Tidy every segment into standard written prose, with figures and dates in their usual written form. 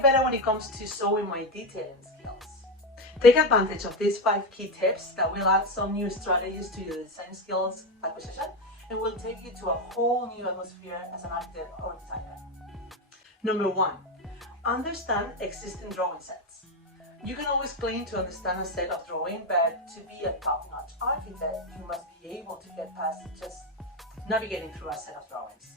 get better when it comes to showing my detailing skills. Take advantage of these 5 key tips that will add some new strategies to your design skills acquisition and will take you to a whole new atmosphere as an architect or designer. Number 1, understand existing drawing sets. You can always claim to understand a set of drawing, but to be a top-notch architect, you must be able to get past just navigating through a set of drawings.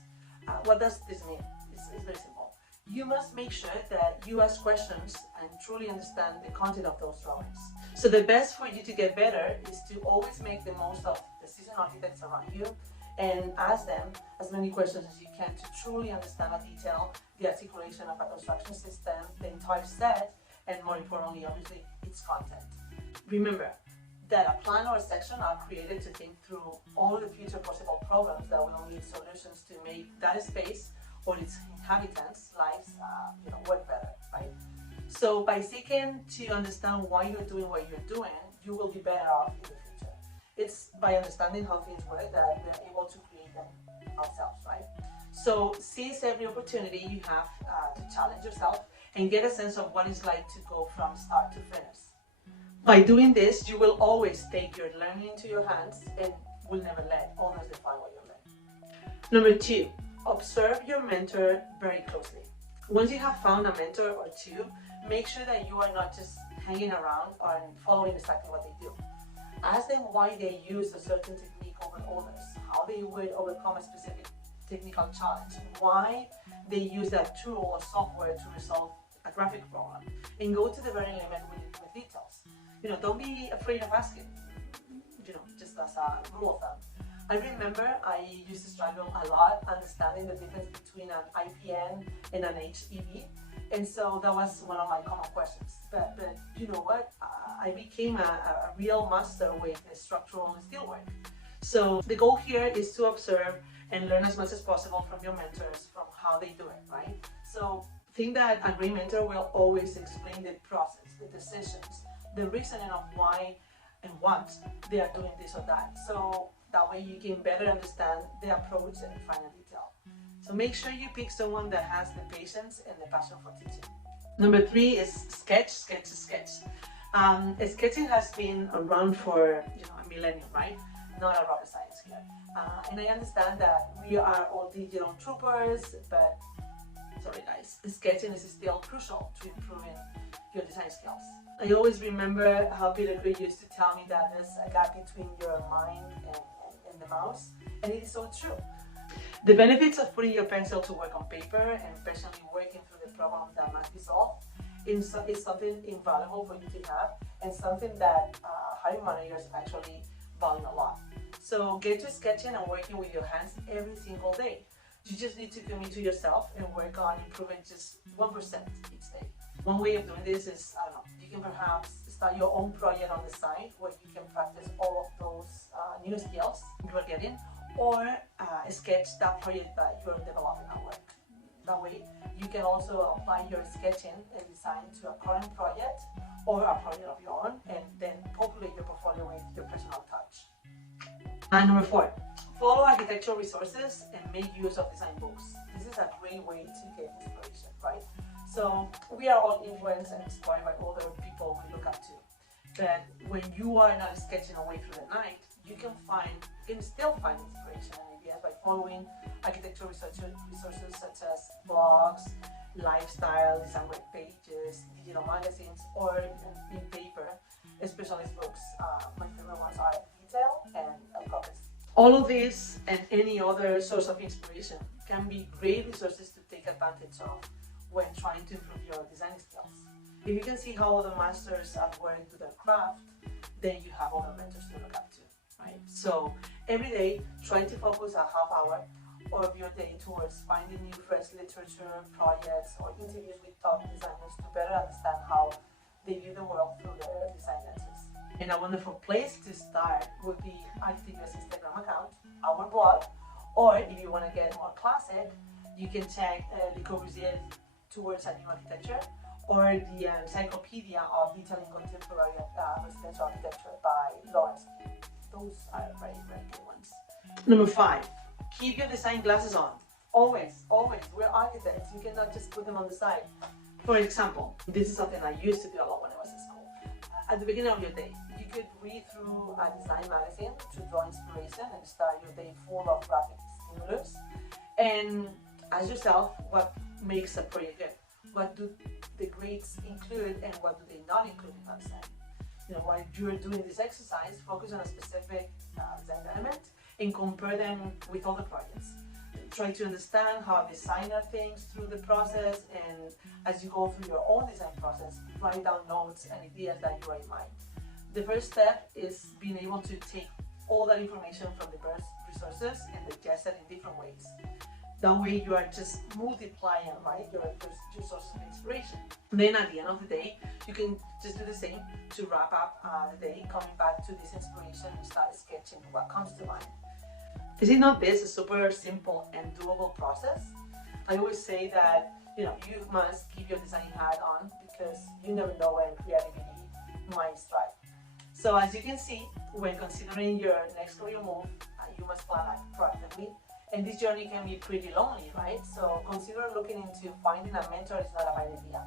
What does this mean? It's very simple. You must make sure that you ask questions and truly understand the content of those drawings. So the best for you to get better is to always make the most of the seasoned architects around you and ask them as many questions as you can to truly understand a detail, the articulation of a construction system, the entire set, and more importantly, obviously, its content. Remember that a plan or a section are created to think through all the future possible problems that will need solutions to make that space or its inhabitants' lives work better, right? So by seeking to understand why you're doing what you're doing, you will be better off in the future. It's by understanding how things work that we're able to create them ourselves, right? So seize every opportunity you have to challenge yourself and get a sense of what it's like to go from start to finish. By doing this, you will always take your learning into your hands and will never let others define what you learn. Number 2, observe your mentor very closely. Once you have found a mentor or two, make sure that you are not just hanging around or following exactly what they do. Ask them why they use a certain technique over others, how they would overcome a specific technical challenge, why they use that tool or software to resolve a graphic problem, and go to the very limit with details. Don't be afraid of asking, just as a rule of thumb. I remember I used to struggle a lot understanding the difference between an IPN and an HEV, and so that was one of my common questions. But you know what? I became a real master with structural steelwork. So the goal here is to observe and learn as much as possible from your mentors, from how they do it, right? So think that a great mentor will always explain the process, the decisions, the reasoning of why and what they are doing this or that. So that way you can better understand the approach and the final detail. So make sure you pick someone that has the patience and the passion for teaching. Number 3 is sketch. Sketching has been around for a millennium, right? Not a rocket science here. And I understand that we are all digital troopers, but sorry guys, sketching is still crucial to improving your design skills. I always remember how Peter Cree used to tell me that there's a gap between your mind and the mouse, and it is so true. The benefits of putting your pencil to work on paper and patiently working through the problem that must be solved is something invaluable for you to have, and something that hiring managers actually value a lot. So get to sketching and working with your hands every single day. You just need to commit to yourself and work on improving just 1% each day. One way of doing this is, you can perhaps start your own project on the side where you can practice all of those new skills you are getting, or sketch that project that you're developing at work. That way, you can also apply your sketching and design to a current project or a project of your own, and then populate your portfolio with your personal touch. And number 4, follow architectural resources and make use of design books. This is a great way to get inspiration, right? So we are all influenced and inspired by other people we look up to. But when you are not sketching away through the night, you can still find inspiration and ideas by following architectural resources such as blogs, lifestyle, design web pages, digital magazines, or in paper, specialist books. My favorite ones are Detail and Alchemist. All of this and any other source of inspiration can be great resources to take advantage of when trying to improve your design skills. If you can see how other masters at work do their craft, then you have other mentors to look up to, right? So every day, try to focus a half hour of your day towards finding new fresh literature, projects, or interviews with top designers to better understand how they view the world through their design lenses. And a wonderful place to start would be architect-usschool's Instagram account, our blog, or if you want to get more classic, you can check Le Corbusier Towards a New Architecture, or the Encyclopedia of Detailing Contemporary Residential Architecture by Lawrence. Those are very, very good ones. Number 5, keep your design glasses on. Always, always. We're architects. You cannot just put them on the side. For example, this is something I used to do a lot when I was in school. At the beginning of your day, you could read through a design magazine to draw inspiration and start your day full of graphic stimulus. And ask yourself, what makes a project good? What do the grades include and what do they not include in website? While you're doing this exercise, focus on a specific design element and compare them with other projects. Try to understand how a designer thinks through the process, and as you go through your own design process, write down notes and ideas that you are in mind. The first step is being able to take all that information from diverse resources and digest it in different ways. That way you are just multiplying, right, your sources of inspiration. Then at the end of the day, you can just do the same to wrap up the day, coming back to this inspiration and start sketching what comes to mind. Is it not this a super simple and doable process? I always say that you must keep your design hat on because you never know when creativity might strike. So as you can see, when considering your next career move, you must plan proactively. And this journey can be pretty lonely, right? So consider looking into finding a mentor is not a bad idea.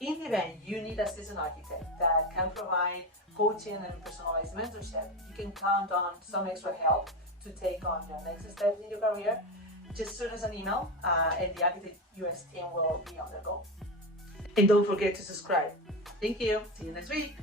In the event you need a seasoned architect that can provide coaching and personalized mentorship, you can count on some extra help to take on your next steps in your career. Just send us an email and the Architect US team will be on the go. And don't forget to subscribe. Thank you. See you next week.